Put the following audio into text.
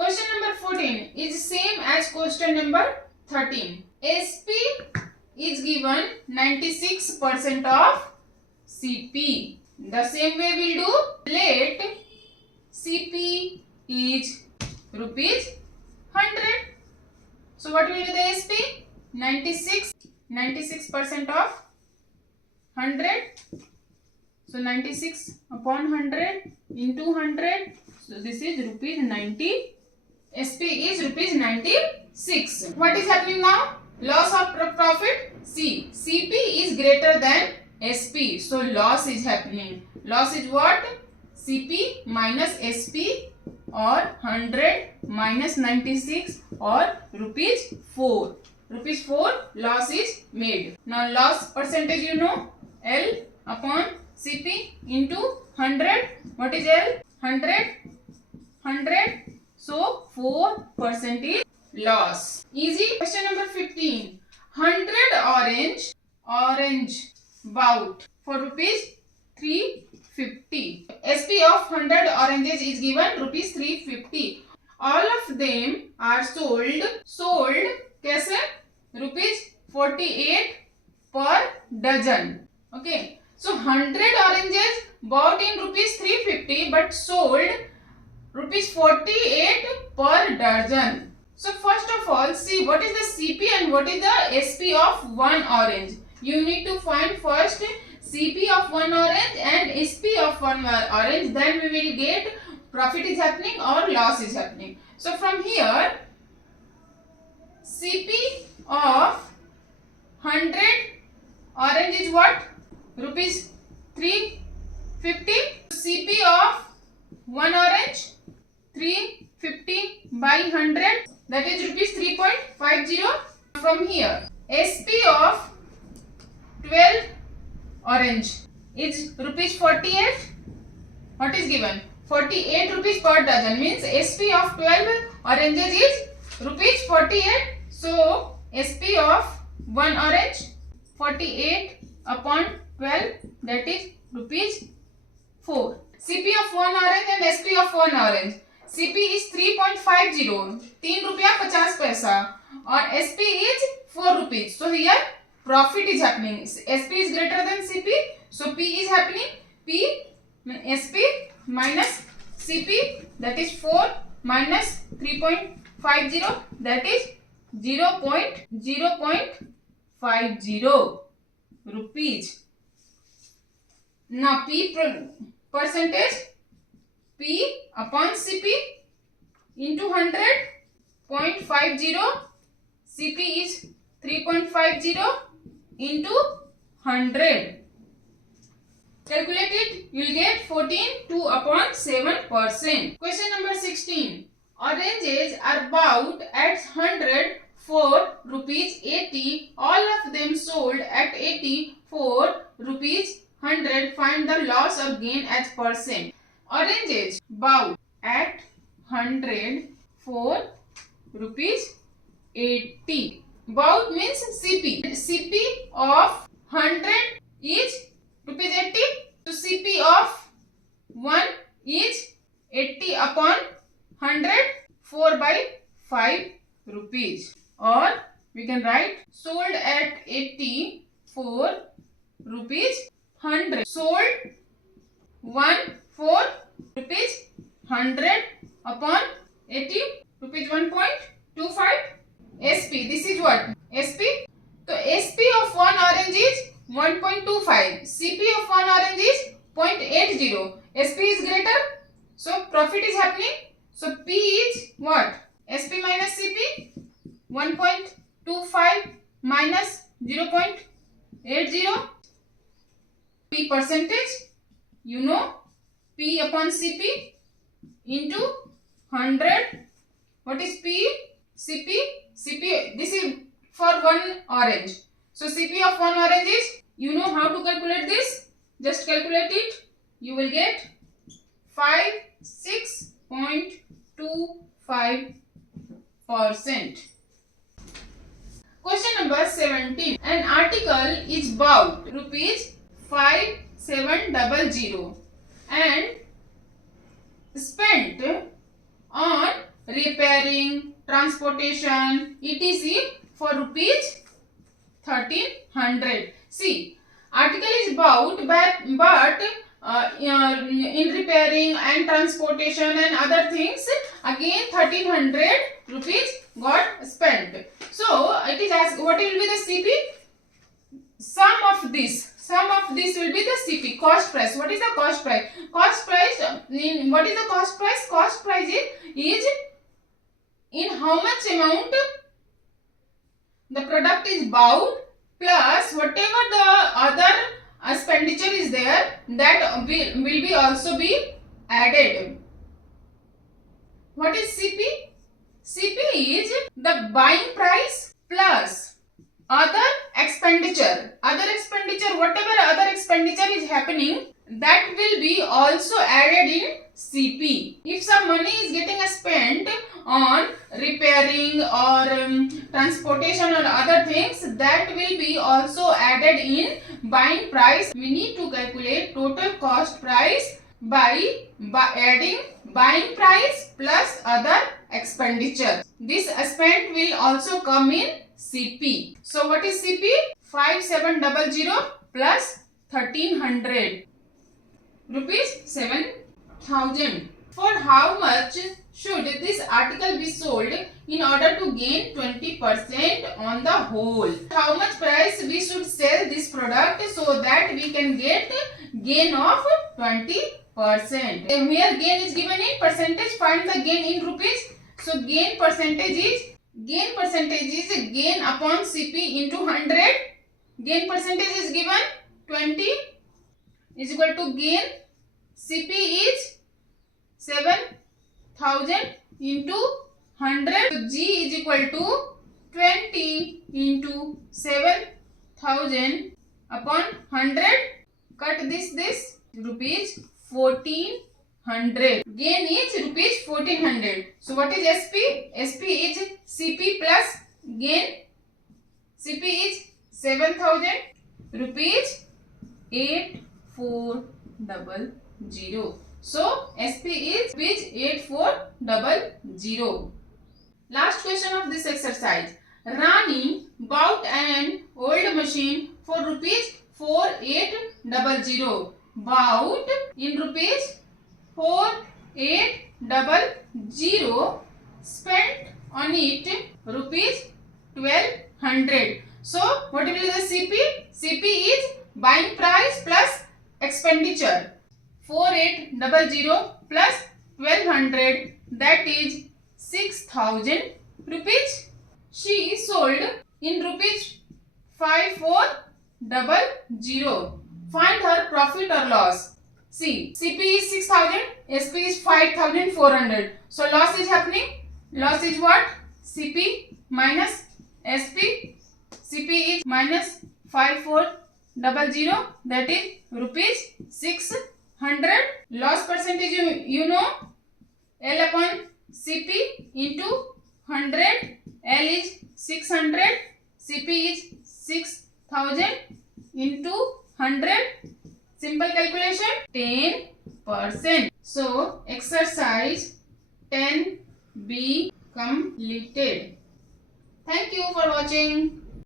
Question number 14 is same as question number 13. SP is given 96% of CP. The same way we'll do. Let CP is rupees 100. So what will be the SP? 96% of 100. So 96 upon 100 into 100. So this is rupees 90. SP is rupees 96. What is happening now? Loss of profit. C. CP is greater than SP. So loss is happening. Loss is what? CP minus SP or 100 minus 96 or rupees 4. Rupees 4 loss is made. Now loss percentage you know. L upon CP into 100. What is L? 100. 100. So 4% is loss. Easy. Question number 15. 100 orange bout for rupees 350. SP of 100 oranges is given rupees 350. All of them are sold कैसे? Rupees 48 per dozen. Okay. So 100 oranges bought in rupees 350 but sold rupees 48 per dozen. So first of all, see what is the CP and what is the SP of one orange. You need to find first CP of one orange and SP of one orange. Then we will get profit is happening or loss is happening. So from here, CP of 100 orange is what? Rupees 350. CP of one orange 350 by 100, that is rupees 3.50. From here, SP of 12 orange is rupees 48. What is given? 48 rupees per dozen, means SP of 12 oranges is rupees 48. So SP of one orange 48 upon 12, that is rupees 4. CP of one orange and SP of one orange. CP is 3.50, 3 रुपया 50 पैसा, और SP is 4 rupees. So here profit is happening. SP is greater than CP, so P is happening. P SP minus CP, that is 4 minus 3.50, that is 0.50 rupees. Now P percentage, P upon CP into 100.50. CP is 3.50 into 100. Calculate it, you will get 14.2 upon 7%. Question number 16. Oranges are bought at 100 for rupees 80. All of them sold at 80 for rupees 100. Find the loss or gain as percent. Oranges bought at 100 for rupees 80. Bought means CP. CP of 100 is rupees 80. So CP of 1 is 80 upon 100, 4 by 5 rupees. Or we can write sold at 80 for rupees 100. Sold 1 for rupees 100 upon 80, rupees 1.25. SP, this is what? SP. So SP of one orange is 1.25. CP of one orange is 0.80. SP is greater, so profit is happening. So P is what? SP minus CP, 1.25 minus 0.80. P percentage, you know, P upon CP into 100. What is P? CP. CP, this is for one orange. So CP of one orange is, you know how to calculate this. Just calculate it. You will get 6.25%. Question number 17. An article is bought rupees 5700 and spent on repairing repairing, transportation, etc. for rupees 1300. See, article is bought but in repairing and transportation and other things again 1300 rupees got spent. So it is asked what will be the CP? Sum of this will be the CP, cost price. What is the cost price? Cost price, what is the cost price? Cost price is in how much amount the product is bought plus whatever the other expenditure is there, that will be also be added. What is CP? CP is the buying price plus other expenditure. Whatever other expenditure is happening, that will be also added in CP. If some money is getting spent on repairing or transportation or other things, that will be also added in buying price. We need to calculate total cost price by adding buying price plus other expenditure. This spent will also come in CP. So what is CP? 5700 plus 1300 rupees 7000. For how much should this article be sold in order to gain 20% on the whole? How much price we should sell this product so that we can get gain of 20%? Here gain is given in percentage. Find the gain in rupees. So gain percentage is gain upon CP into 100. Gain percentage is given 20 is equal to gain. CP is 7000 into 100. So G is equal to 20 into 7000 upon 100. Cut this rupees 1400. Gain is rupees 1400. So what is SP? SP is CP plus gain. CP is 7000 rupees 8400. So SP is rupees 8400. Last question of this exercise. Rani bought an old machine for rupees 4800. Bought in rupees 4800. Spent on it rupees 1200. So what will be the CP? CP is buying price plus expenditure. 4800 plus 1200, that is 6000 rupees. She sold in rupees 5400. Find her profit or loss. See, CP is 6000, SP is 5400. So loss is happening. Loss is what? CP minus SP. CP is minus 5400, that is rupees 600. Loss percentage you know, L upon CP into 100. L is 600. CP is 6000 into 100. Simple calculation, 10%. So exercise 10B completed. Thank you for watching.